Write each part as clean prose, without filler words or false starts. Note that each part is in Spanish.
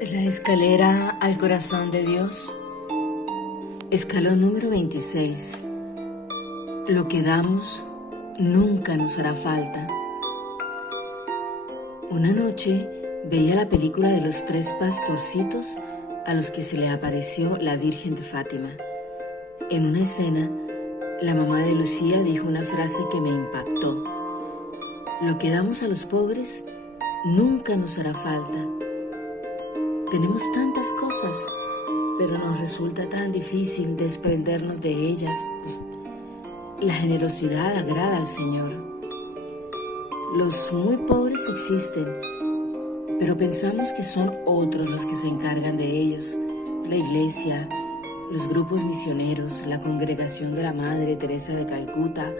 La escalera al corazón de Dios. Escalón número 26. Lo que damos nunca nos hará falta. Una noche veía la película de los 3 pastorcitos a los que se le apareció la Virgen de Fátima. En una escena, la mamá de Lucía dijo una frase que me impactó. Lo que damos a los pobres nunca nos hará falta. Tenemos tantas cosas, pero nos resulta tan difícil desprendernos de ellas. La generosidad agrada al Señor. Los muy pobres existen, pero pensamos que son otros los que se encargan de ellos. La iglesia, los grupos misioneros, la congregación de la Madre Teresa de Calcuta.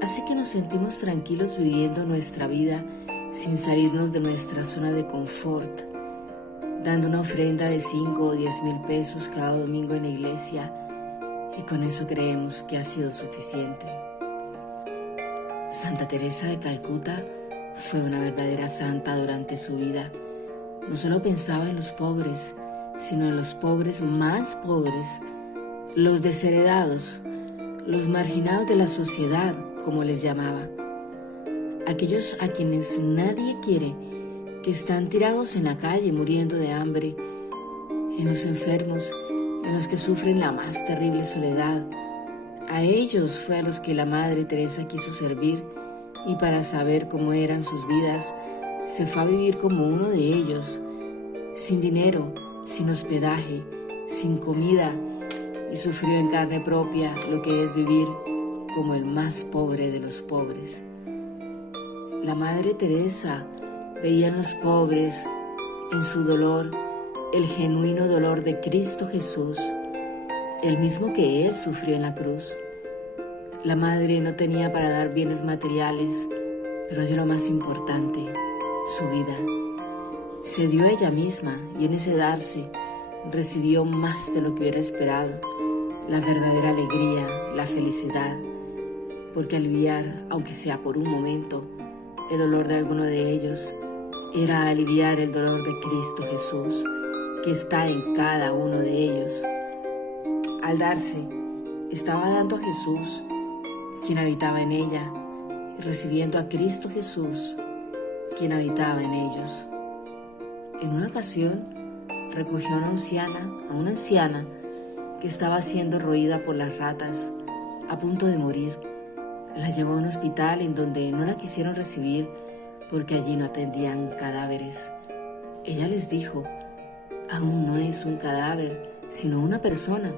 Así que nos sentimos tranquilos viviendo nuestra vida sin salirnos de nuestra zona de confort, dando una ofrenda de 5 o 10 mil pesos cada domingo en la iglesia, y con eso creemos que ha sido suficiente. Santa Teresa de Calcuta fue una verdadera santa durante su vida. No solo pensaba en los pobres, sino en los pobres más pobres, los desheredados, los marginados de la sociedad, como les llamaba, aquellos a quienes nadie quiere, que están tirados en la calle muriendo de hambre, en los enfermos, en los que sufren la más terrible soledad. A ellos fue a los que la Madre Teresa quiso servir, y para saber cómo eran sus vidas, se fue a vivir como uno de ellos, sin dinero, sin hospedaje, sin comida, y sufrió en carne propia lo que es vivir como el más pobre de los pobres. La Madre Teresa veía en los pobres, en su dolor, el genuino dolor de Cristo Jesús, el mismo que Él sufrió en la cruz. La Madre no tenía para dar bienes materiales, pero dio lo más importante, su vida. Se dio a ella misma, y en ese darse recibió más de lo que hubiera esperado, la verdadera alegría, la felicidad, porque aliviar, aunque sea por un momento, el dolor de alguno de ellos era aliviar el dolor de Cristo Jesús, que está en cada uno de ellos. Al darse, estaba dando a Jesús, quien habitaba en ella, y recibiendo a Cristo Jesús, quien habitaba en ellos. En una ocasión, recogió a una anciana que estaba siendo roída por las ratas, a punto de morir. La llevó a un hospital en donde no la quisieron recibir porque allí no atendían cadáveres. Ella les dijo: aún no es un cadáver, sino una persona.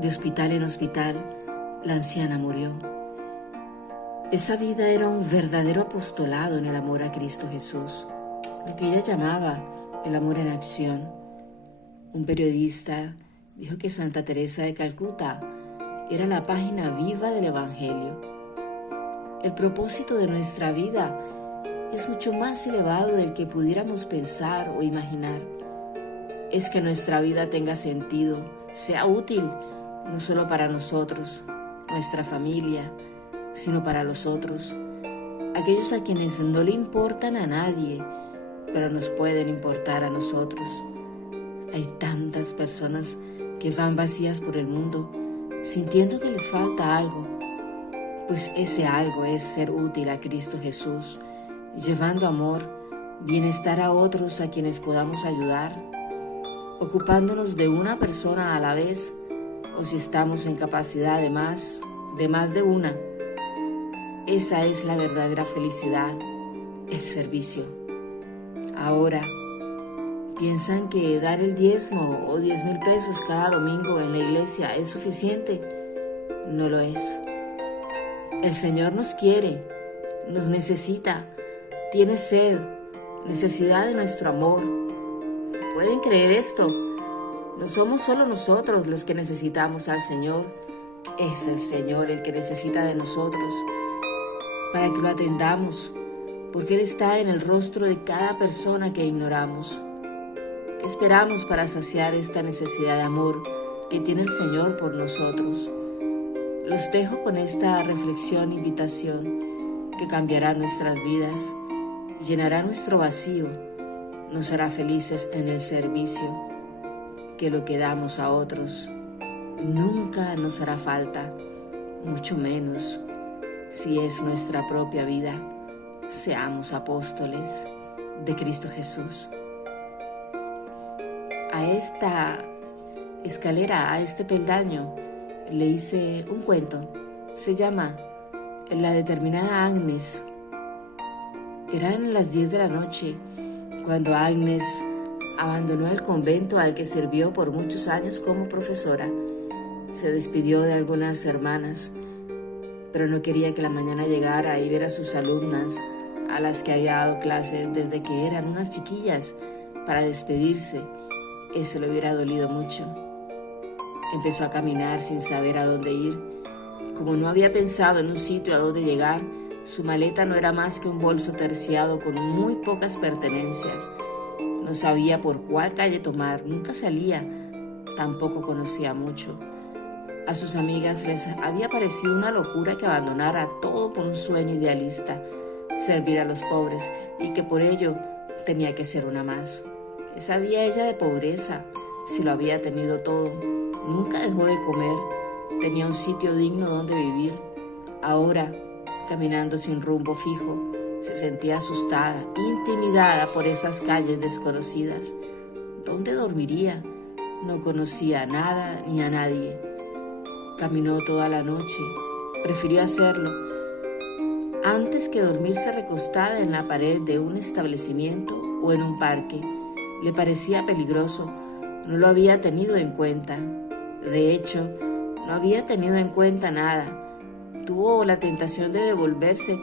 De hospital en hospital, la anciana murió. Esa vida era un verdadero apostolado en el amor a Cristo Jesús, lo que ella llamaba el amor en acción. Un periodista dijo que Santa Teresa de Calcuta era la página viva del Evangelio. El propósito de nuestra vida es mucho más elevado del que pudiéramos pensar o imaginar. Es que nuestra vida tenga sentido, sea útil, no solo para nosotros, nuestra familia, sino para los otros, aquellos a quienes no le importan a nadie, pero nos pueden importar a nosotros. Hay tantas personas que van vacías por el mundo, sintiendo que les falta algo, pues ese algo es ser útil a Cristo Jesús, llevando amor, bienestar a otros a quienes podamos ayudar, ocupándonos de una persona a la vez, o si estamos en capacidad de más de una. Esa es la verdadera felicidad, el servicio. Ahora, ¿piensan que dar el 10 o 10 mil pesos cada domingo en la iglesia es suficiente? No lo es. El Señor nos quiere, nos necesita, tiene sed, necesidad de nuestro amor. ¿Pueden creer esto? No somos solo nosotros los que necesitamos al Señor, es el Señor el que necesita de nosotros para que lo atendamos, porque Él está en el rostro de cada persona que ignoramos. ¿Qué esperamos para saciar esta necesidad de amor que tiene el Señor por nosotros? Los dejo con esta reflexión, invitación, que cambiará nuestras vidas, llenará nuestro vacío nos hará felices en el servicio que lo que damos a otros. Nunca nos hará falta, mucho menos si es nuestra propia vida. Seamos apóstoles de Cristo Jesús. A esta escalera, a este peldaño, le hice un cuento. Se llama La determinada Agnes. Eran las 10 de la noche cuando Agnes abandonó el convento al que sirvió por muchos años como profesora. Se despidió de algunas hermanas, pero no quería que la mañana llegara y ver a sus alumnas, a las que había dado clases desde que eran unas chiquillas, para despedirse. Eso le hubiera dolido mucho. Empezó a caminar sin saber a dónde ir. Como no había pensado en un sitio a dónde llegar, su maleta no era más que un bolso terciado con muy pocas pertenencias. No sabía por cuál calle tomar, nunca salía, tampoco conocía mucho. A sus amigas les había parecido una locura que abandonara todo por un sueño idealista, servir a los pobres, y que por ello tenía que ser una más. ¿Qué sabía ella de pobreza si lo había tenido todo? Nunca dejó de comer, tenía un sitio digno donde vivir. Ahora, caminando sin rumbo fijo, se sentía asustada, intimidada por esas calles desconocidas. ¿Dónde dormiría? No conocía a nada ni a nadie. Caminó toda la noche. Prefirió hacerlo antes que dormirse recostada en la pared de un establecimiento o en un parque. Le parecía peligroso. No lo había tenido en cuenta. De hecho, no había tenido en cuenta nada. Tuvo la tentación de devolverse,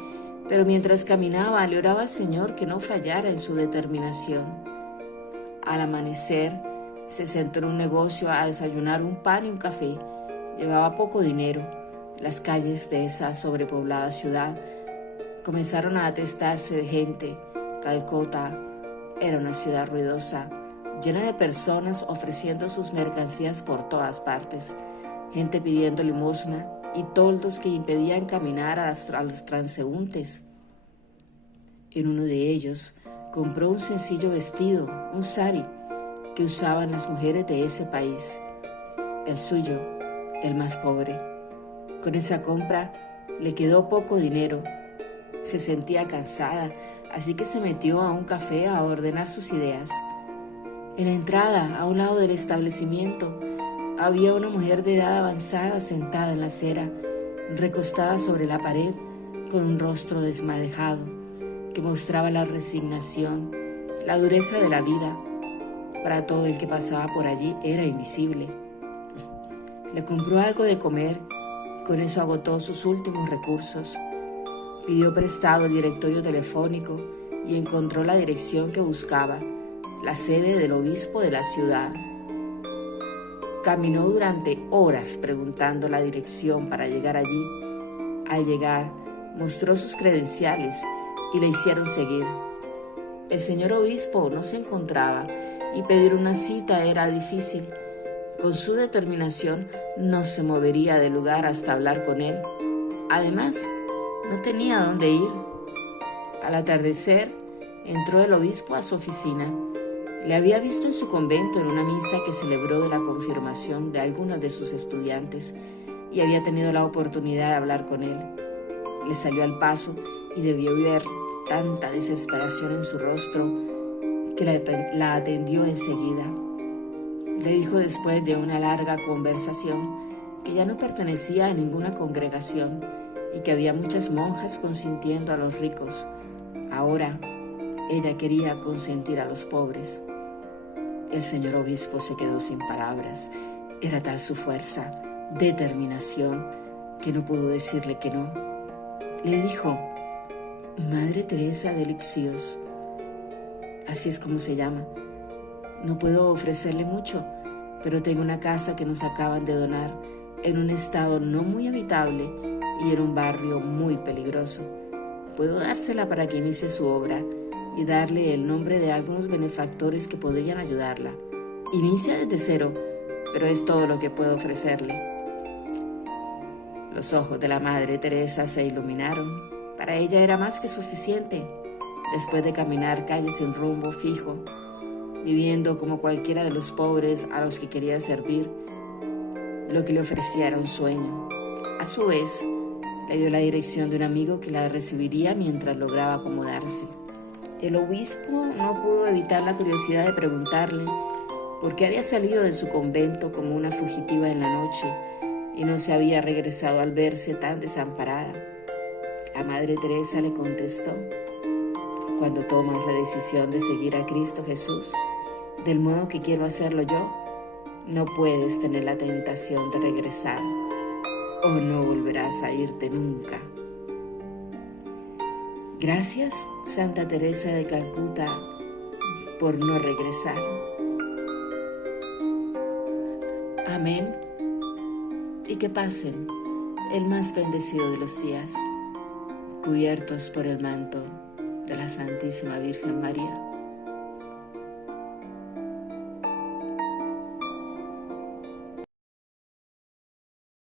pero mientras caminaba le oraba al Señor que no fallara en su determinación. Al amanecer, se sentó en un negocio a desayunar un pan y un café. Llevaba poco dinero. Las calles de esa sobrepoblada ciudad comenzaron a atestarse de gente. Calcuta era una ciudad ruidosa, llena de personas ofreciendo sus mercancías por todas partes, gente pidiendo limosna y toldos que impedían caminar a los transeúntes. En uno de ellos compró un sencillo vestido, un sari, que usaban las mujeres de ese país, el suyo, el más pobre. Con esa compra le quedó poco dinero. Se sentía cansada, así que se metió a un café a ordenar sus ideas. En la entrada, a un lado del establecimiento, había una mujer de edad avanzada sentada en la acera, recostada sobre la pared, con un rostro desmadejado, que mostraba la resignación, la dureza de la vida. Para todo el que pasaba por allí era invisible. Le compró algo de comer y con eso agotó sus últimos recursos. Pidió prestado el directorio telefónico y encontró la dirección que buscaba, la sede del obispo de la ciudad. Caminó durante horas preguntando la dirección para llegar allí. Al llegar, mostró sus credenciales y le hicieron seguir. El señor obispo no se encontraba y pedir una cita era difícil. Con su determinación no se movería del lugar hasta hablar con él. Además, no tenía dónde ir. Al atardecer, entró el obispo a su oficina. Le había visto en su convento en una misa que celebró de la confirmación de algunos de sus estudiantes y había tenido la oportunidad de hablar con él. Le salió al paso y debió ver tanta desesperación en su rostro que la atendió enseguida. Le dijo después de una larga conversación que ya no pertenecía a ninguna congregación y que había muchas monjas consintiendo a los ricos. Ahora ella quería consentir a los pobres. El señor obispo se quedó sin palabras. Era tal su fuerza, determinación, que no pudo decirle que no. Le dijo: Madre Teresa de Lisieux, así es como se llama. No puedo ofrecerle mucho, pero tengo una casa que nos acaban de donar en un estado no muy habitable y en un barrio muy peligroso. Puedo dársela para que inicie su obra y darle el nombre de algunos benefactores que podrían ayudarla. Inicia desde cero, pero es todo lo que puedo ofrecerle. Los ojos de la Madre Teresa se iluminaron. Para ella era más que suficiente. después de caminar calles sin rumbo fijo, viviendo como cualquiera de los pobres a los que quería servir, lo que le ofrecía era un sueño. A su vez, le dio la dirección de un amigo que la recibiría mientras lograba acomodarse. El obispo no pudo evitar la curiosidad de preguntarle por qué había salido de su convento como una fugitiva en la noche y no se había regresado al verse tan desamparada. La Madre Teresa le contestó: cuando tomas la decisión de seguir a Cristo Jesús, del modo que quiero hacerlo yo, no puedes tener la tentación de regresar o no volverás a irte nunca. Gracias, Santa Teresa de Calcuta, por no regresar. Amén. Y que pasen el más bendecido de los días, cubiertos por el manto de la Santísima Virgen María.